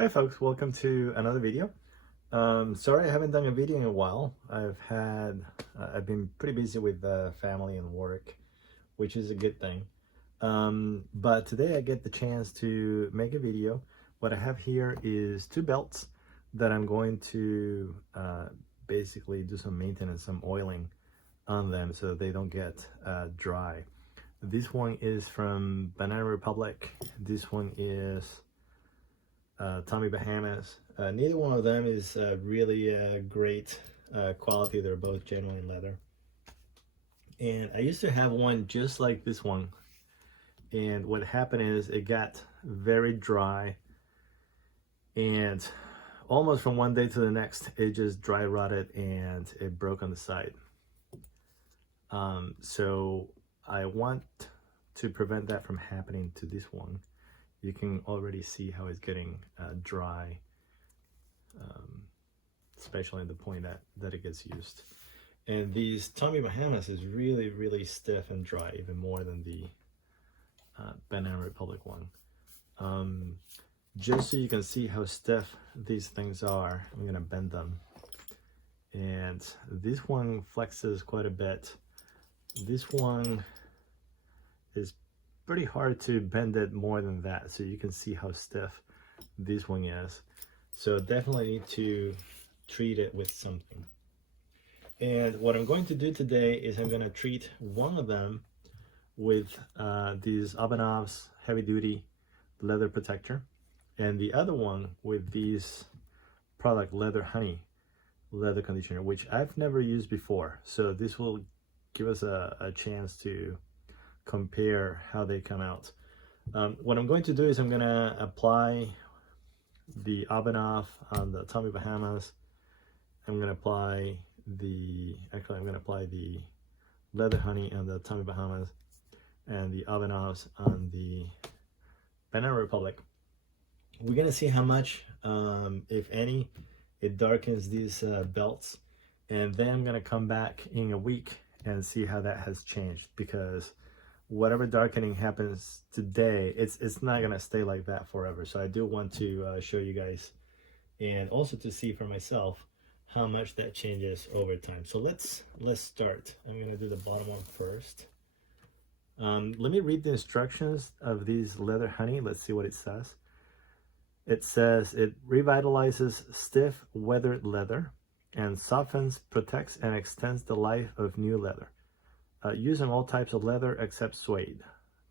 Hi folks, welcome to another video. Sorry I haven't done a video in a while. I've been pretty busy with family and work, which is a good thing. But today I get the chance to make a video. What I have here is two belts that I'm going to basically do some maintenance, some oiling on them so that they don't get dry. This one is from Banana Republic. This one is Tommy Bahamas. Neither one of them is really great quality. They're both genuine leather. And I used to have one just like this one. And what happened is it got very dry. And almost from one day to the next, it just dry rotted and it broke on the side. So I want to prevent that from happening to this one. You can already see how it's getting dry, especially at the point that it gets used. And these Tommy Bahamas is really stiff and dry, even more than the Banana Republic one. Just so you can see how stiff these things are, I'm gonna bend them. And this one flexes quite a bit. This one is pretty hard to bend it more than that, so you can see how stiff this one is. So definitely need to treat it with something. And what I'm going to do today is I'm going to treat one of them with these Obenauf's heavy duty leather protector, and the other one with these product Leather Honey leather conditioner, which I've never used before. So this will give us a chance to compare how they come out. What I'm going to do is I'm going to apply the Obenauf on the Tommy Bahamas. I'm going to apply the Leather Honey on the Tommy Bahamas and the Obenaufs on the Banana Republic. We're going to see how much, if any, it darkens these belts, and then I'm going to come back in a week and see how that has changed, because whatever darkening happens today, it's not gonna stay like that forever. So I do want to show you guys, and also to see for myself how much that changes over time. So let's start. I'm gonna do the bottom one first. Let me read the instructions of these Leather Honey. Let's see what it says. It says it revitalizes stiff weathered leather and softens, protects, and extends the life of new leather. Use on all types of leather except suede.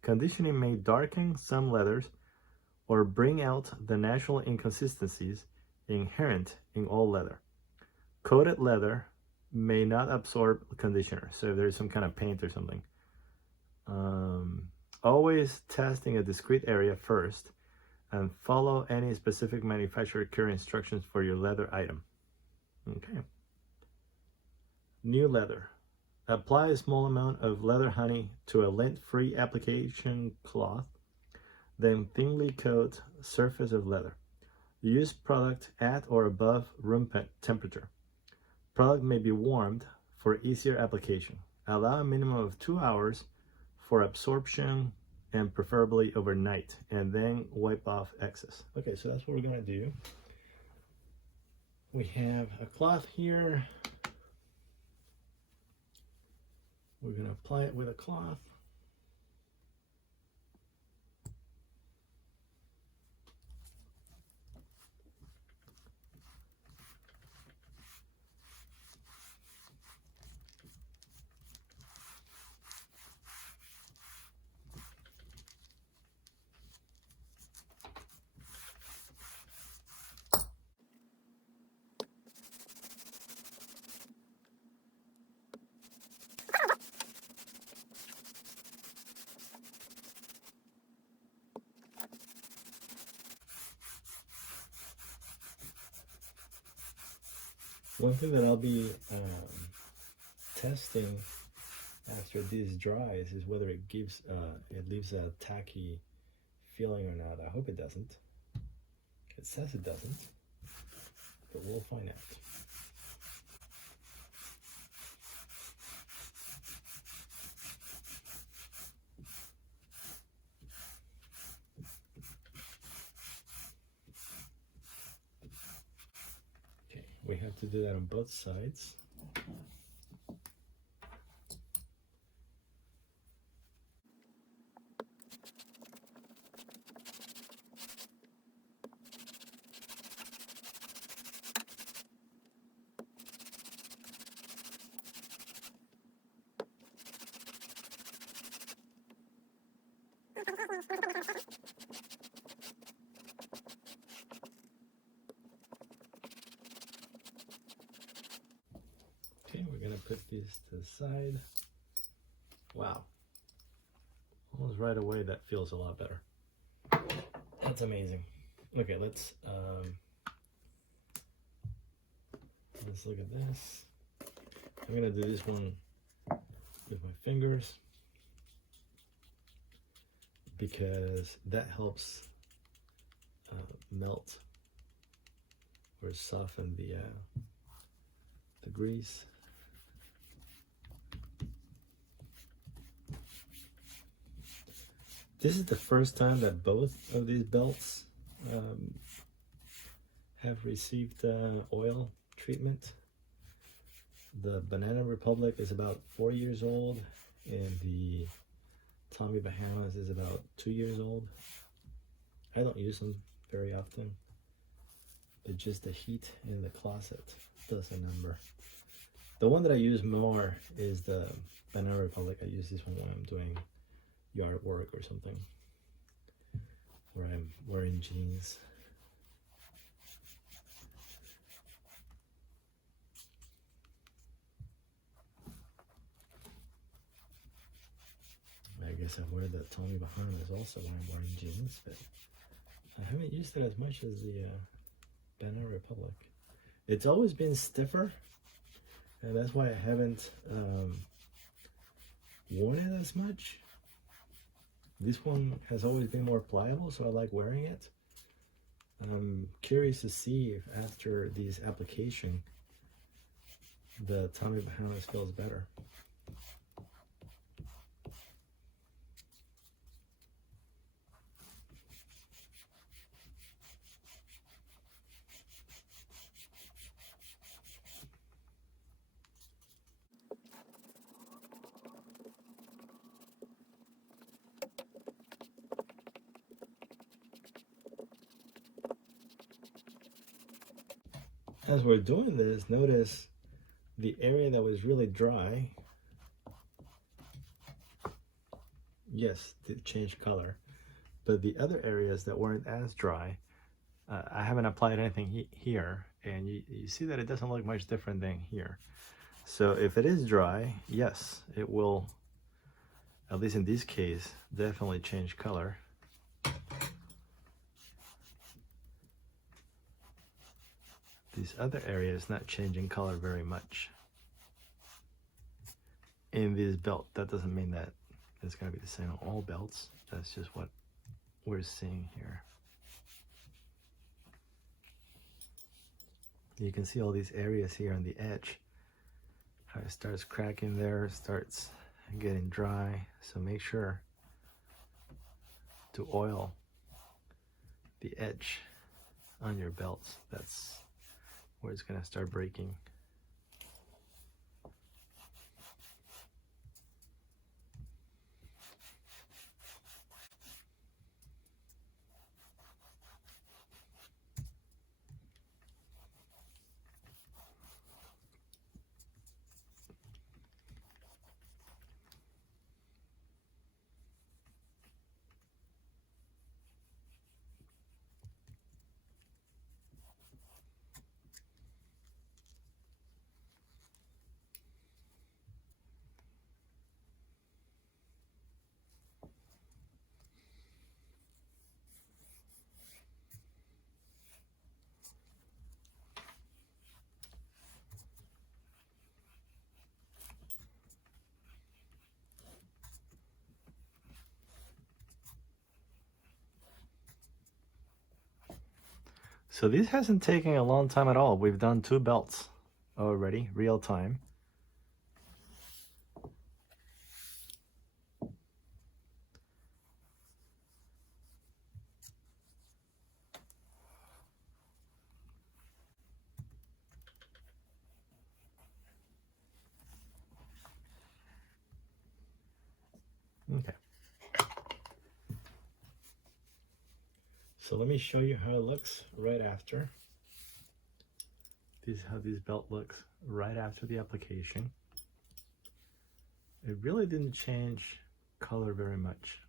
Conditioning may darken some leathers or bring out the natural inconsistencies inherent in all leather. Coated leather may not absorb conditioner, so if there's some kind of paint or something. Always test in a discrete area first and follow any specific manufacturer care instructions for your leather item. Okay. New leather. Apply a small amount of Leather Honey to a lint-free application cloth, then thinly coat surface of leather. Use product at or above room temperature. Product may be warmed for easier application. Allow a minimum of 2 hours for absorption and preferably overnight, and then wipe off excess. Okay, so that's what we're gonna do. We have a cloth here. We're going to apply it with a cloth. One thing that I'll be testing after this dries is whether it leaves a tacky feeling or not. I hope it doesn't. It says it doesn't, but we'll find out. we have to do that on both sides. Okay, we're gonna put these to the side. Wow, almost right away that feels a lot better. That's amazing. Okay, let's look at this. I'm gonna do this one with my fingers because that helps melt or soften the grease. This is the first time that both of these belts have received oil treatment. The Banana Republic is about 4 years old, and the Tommy Bahamas is about 2 years old. I don't use them very often. It's just the heat in the closet does a number. The one that I use more is the Banana Republic. I use this one when I'm doing yard work or something, where I'm wearing jeans. I guess I wear the Tommy Bahamas also when I'm wearing jeans, but I haven't used it as much as the Banana Republic. It's always been stiffer, and that's why I haven't worn it as much. This one has always been more pliable, so I like wearing it. I'm curious to see if after this application, the Tommy Bahamas feels better. As we're doing this, notice the area that was really dry, yes, did change color, but the other areas that weren't as dry, I haven't applied anything here, and you see that it doesn't look much different than here. So if it is dry, yes, it will, at least in this case, definitely change color. These other areas not changing color very much. In this belt, that doesn't mean that it's going to be the same on all belts. That's just what we're seeing here. You can see all these areas here on the edge, how it starts cracking there, starts getting dry. So make sure to oil the edge on your belts. That's where it's going to start breaking. So this hasn't taken a long time at all. We've done 2 belts already, real time. So let me show you how it looks right after. This is how this belt looks right after the application. It really didn't change color very much.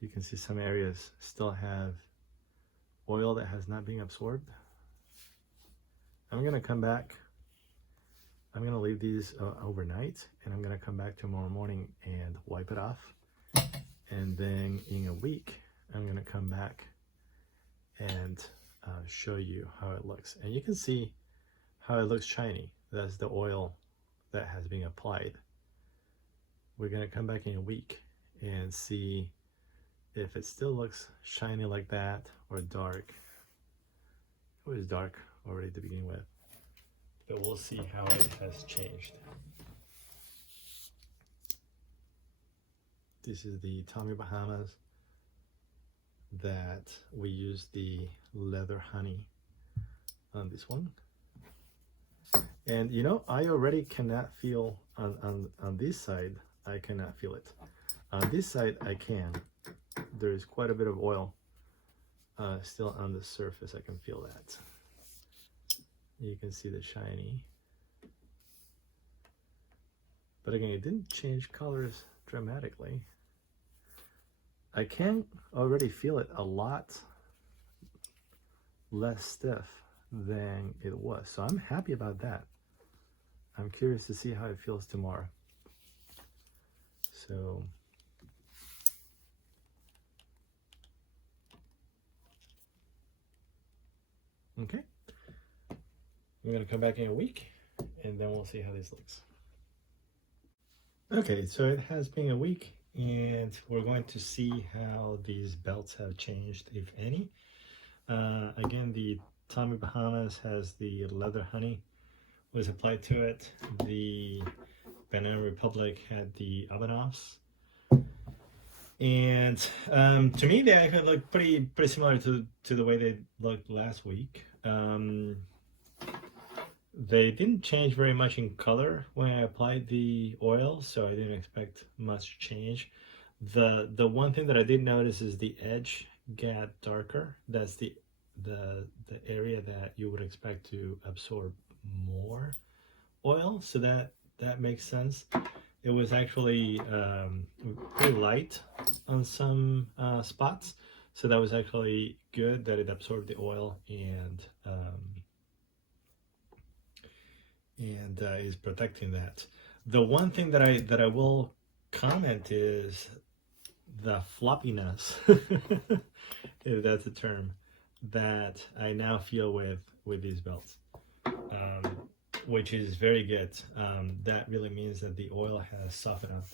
You can see some areas still have oil that has not been absorbed. I'm gonna come back. I'm gonna leave these overnight, and I'm gonna come back tomorrow morning and wipe it off. And then in a week, I'm gonna come back and show you how it looks. And you can see how it looks shiny. That's the oil that has been applied. We're gonna come back in a week and see if it still looks shiny like that or dark. It was dark already to begin with, but we'll see how it has changed. This is the Tommy Bahamas that we use the leather honey on this one. And you know, I already cannot feel on this side, I cannot feel it. On this side, I can. There's quite a bit of oil still on the surface. I can feel that. You can see the shiny. But again, it didn't change colors dramatically. I can already feel it a lot less stiff than it was. So I'm happy about that. I'm curious to see how it feels tomorrow. So okay, I'm gonna come back in a week and then we'll see how this looks. Okay, so it has been a week and we're going to see how these belts have changed, if any. Again, the Tommy Bahamas has the leather honey was applied to it. The Banana Republic had the Obenaufs. And to me, they actually look pretty similar to the way they looked last week. They didn't change very much in color when I applied the oil, so I didn't expect much change. The one thing that I did notice is the edge got darker. That's the area that you would expect to absorb more oil, so that makes sense. It was actually pretty light on some spots, so that was actually good that it absorbed the oil and is protecting that. The one thing that I will comment is the floppiness, if that's a term, that I now feel with these belts, which is very good. That really means that the oil has softened up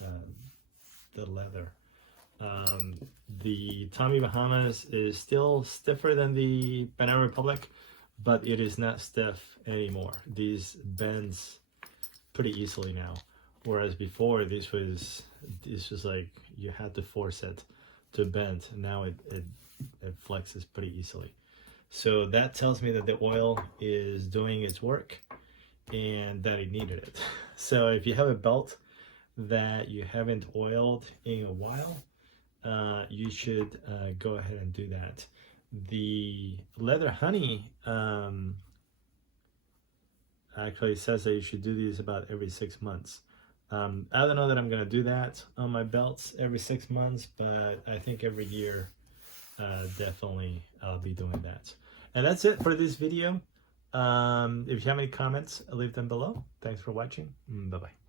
the leather. The Tommy Bahamas is still stiffer than the Banana Republic, but it is not stiff anymore. These bends pretty easily now, whereas before this was like you had to force it to bend. Now it flexes pretty easily. So that tells me that the oil is doing its work and that it needed it. So if you have a belt that you haven't oiled in a while, you should go ahead and do that. The leather honey actually says that you should do these about every 6 months. I don't know that I'm gonna do that on my belts every 6 months, but I think every year definitely I'll be doing that. And that's it for this video. If you have any comments, leave them below. Thanks for watching. Bye-bye.